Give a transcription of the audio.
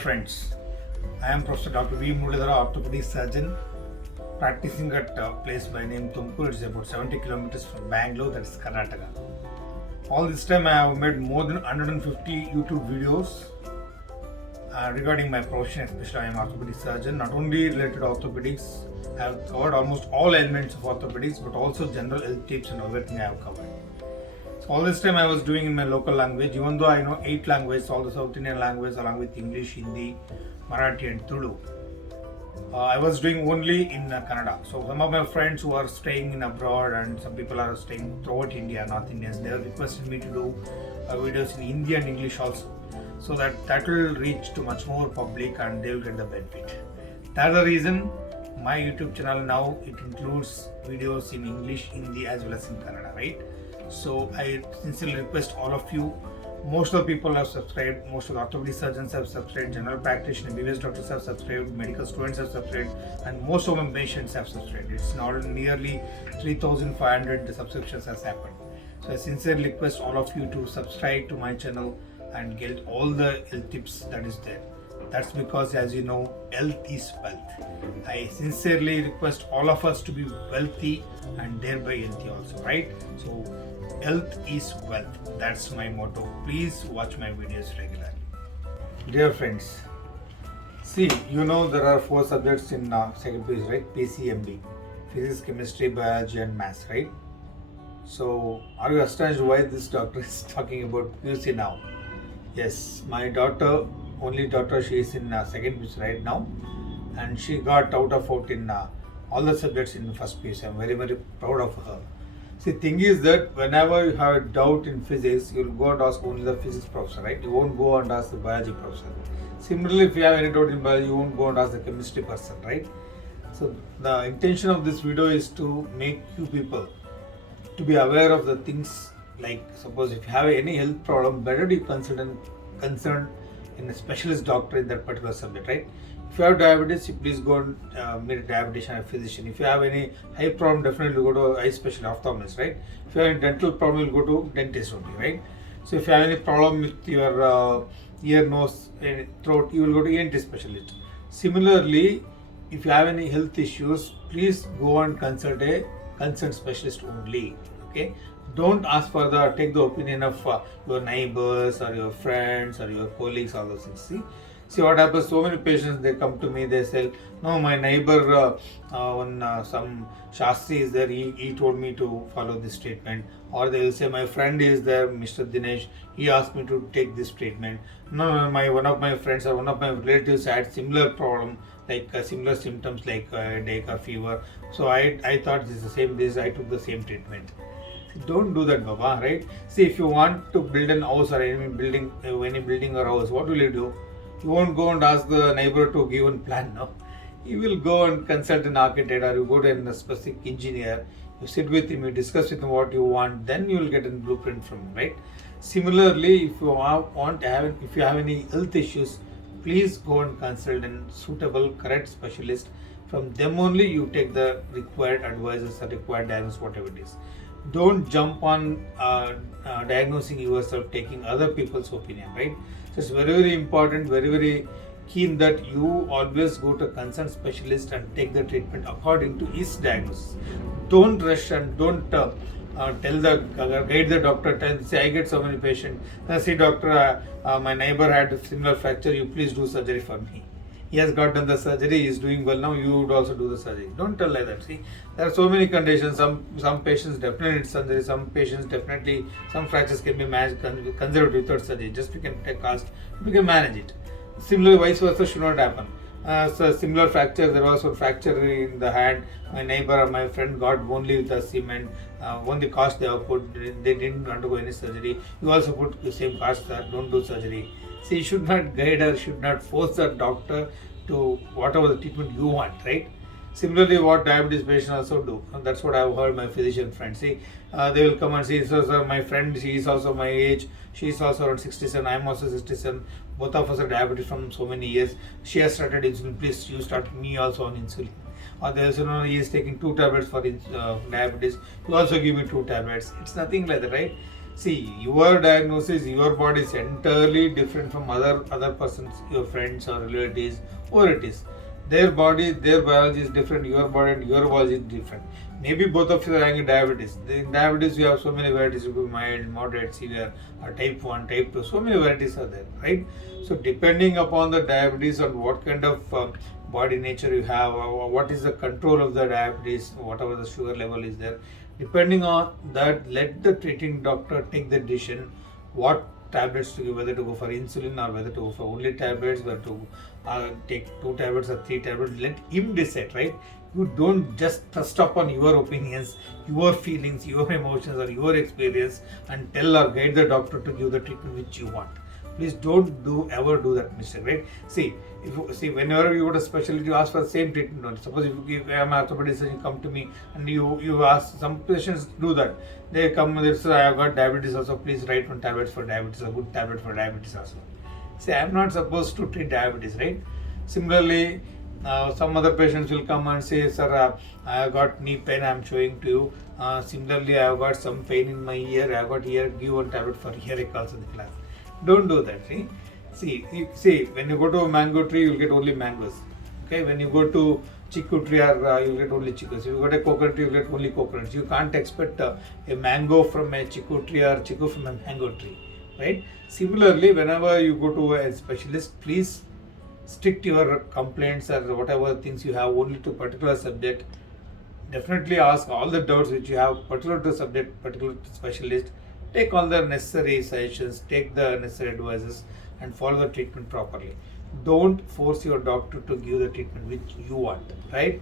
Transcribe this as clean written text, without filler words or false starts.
friends, I am Professor Dr. V. Muralidhara, orthopedic surgeon, practicing at a place by name Tumkur. It's about 70 kilometers from Bangalore, that is Karnataka. All this time I have made more than 150 YouTube videos regarding my profession, especially I am orthopedic surgeon. Not only related to orthopedics, I have covered almost all elements of orthopedics, but also general health tips and everything I have covered. So all this time I was doing in my local language, even though I know 8 languages, all the South Indian languages along with English, Hindi, Marathi and Tulu. I was doing only in Kannada. So some of my friends who are staying in abroad and some people are staying throughout India, North Indians, they have requested me to do videos in Hindi and English also. So that will reach to much more public and they will get the benefit. That's the reason my YouTube channel now, it includes videos in English, Hindi as well as in Kannada, right? So I sincerely request all of you, most of the people have subscribed, most of the orthopedic surgeons have subscribed, general practitioners, BBS doctors have subscribed, medical students have subscribed, and most of my patients have subscribed. It's now nearly 3,500 subscriptions has happened. So I sincerely request all of you to subscribe to my channel and get all the health tips that is there. That's because, as you know, health is wealth. I sincerely request all of us to be wealthy and thereby healthy also, right? So health is wealth. That's my motto. Please watch my videos regularly. Dear friends, see, you know there are 4 subjects in second page, right? PCMB, physics, chemistry, biology and maths, right? So are you astonished why this doctor is talking about PUC now? Yes, my daughter, only daughter, she is in second PUC right now, and she got out in all the subjects in first PUC. I'm very, very proud of her. See, thing is that whenever you have a doubt in physics, you will go and ask only the physics professor, right? You won't go and ask the biology professor. Similarly, if you have any doubt in biology, you won't go and ask the chemistry person, right? So the intention of this video is to make you people to be aware of the things, like suppose if you have any health problem, better to concern in a specialist doctor in that particular subject, right? If you have diabetes, you please go and meet a dietitian or a physician. If you have any eye problem, definitely go to eye specialist, ophthalmologist, right? If you have any dental problem, you'll go to dentist only, right? So if you have any problem with your ear, nose, and throat, you will go to ENT specialist. Similarly, if you have any health issues, please go and consult a concerned specialist only. Okay? Don't ask for take the opinion of your neighbors or your friends or your colleagues, all those things. See what happens, so many patients, they come to me, they say, no, my neighbor, some Shastri is there, he told me to follow this treatment. Or they will say, my friend is there, Mr. Dinesh, he asked me to take this treatment. No, one of my friends or one of my relatives had similar problem, like similar symptoms like headache or fever. So I thought this is the same, I took the same treatment. Don't do that, Baba, right? See, if you want to build an house or any building or house, what will you do? You won't go and ask the neighbor to give a plan, no? You will go and consult an architect or you go to a specific engineer, you sit with him, you discuss with him what you want, then you will get a blueprint from him, right? Similarly, if you have any health issues, please go and consult a suitable, correct specialist. From them only you take the required advices or required diagnosis, whatever it is. Don't jump on diagnosing yourself, taking other people's opinion, right? So it's very, very important, very, very keen that you always go to a concerned specialist and take the treatment according to his diagnosis. Don't rush and don't guide the doctor, say, I get so many patients. See, doctor, my neighbor had a similar fracture, you please do surgery for me. He has got done the surgery, he is doing well now, you would also do the surgery. Don't tell like that. See, there are so many conditions. Some patients definitely need surgery, some fractures can be managed conserved without surgery. Just you can take cost, you can manage it. Similarly, vice versa should not happen. So similar fracture, there was a fracture in the hand. My neighbor or my friend got only with the cement. Only cost they have put, they didn't undergo any surgery. You also put the same cost, don't do surgery. See, you should not guide or should not force the doctor to whatever the treatment you want, right? Similarly, what diabetes patients also do, and that's what I've heard my physician friends. See, they will come and say, so sir, my friend, she is also my age, she is also around 67, I am also 67, both of us are diabetes from so many years, she has started insulin, please you start me also on insulin. Or they also know he is taking 2 tablets for diabetes, you also give me 2 tablets. It's nothing like that, right? See, your diagnosis, your body is entirely different from other persons, your friends or relatives, or it is. Their body, their biology is different, your body and your biology is different. Maybe both of you are having diabetes. In diabetes, you have so many varieties. You could be mild, moderate, severe, or type 1, type 2. So many varieties are there, right? So, depending upon the diabetes and what kind of body nature you have, what is the control of the diabetes, whatever the sugar level is there, depending on that, let the treating doctor take the decision what tablets to give, whether to go for insulin or whether to go for only tablets, whether to take 2 tablets or 3 tablets. Let him decide, right? You don't just trust upon your opinions, your feelings, your emotions, or your experience and tell or guide the doctor to give the treatment which you want. Please don't ever do that mistake, right? See, whenever you go to specialty, you ask for the same treatment only. Suppose if you am an orthopedic surgeon, you come to me and you ask, some patients do that. They come and they say, I have got diabetes also, please write one tablet for diabetes, a good tablet for diabetes also. See, I am not supposed to treat diabetes, right? Similarly, some other patients will come and say, sir, I have got knee pain, I am showing to you. Similarly, I have got some pain in my ear, I have got ear, give one tablet for earache also in the class. Don't do that. See, when you go to a mango tree, you will get only mangoes. Okay, when you go to chiku tree, you will get only chicus. If you go to a coconut tree, you will get only coconuts. You can't expect a mango from a chiku tree or chiku from a mango tree, right? Similarly, whenever you go to a specialist, please stick to your complaints or whatever things you have only to particular subject. Definitely ask all the doubts which you have particular to subject, particular to specialist. Take all the necessary suggestions, take the necessary advices and follow the treatment properly. Don't force your doctor to give the treatment which you want, right?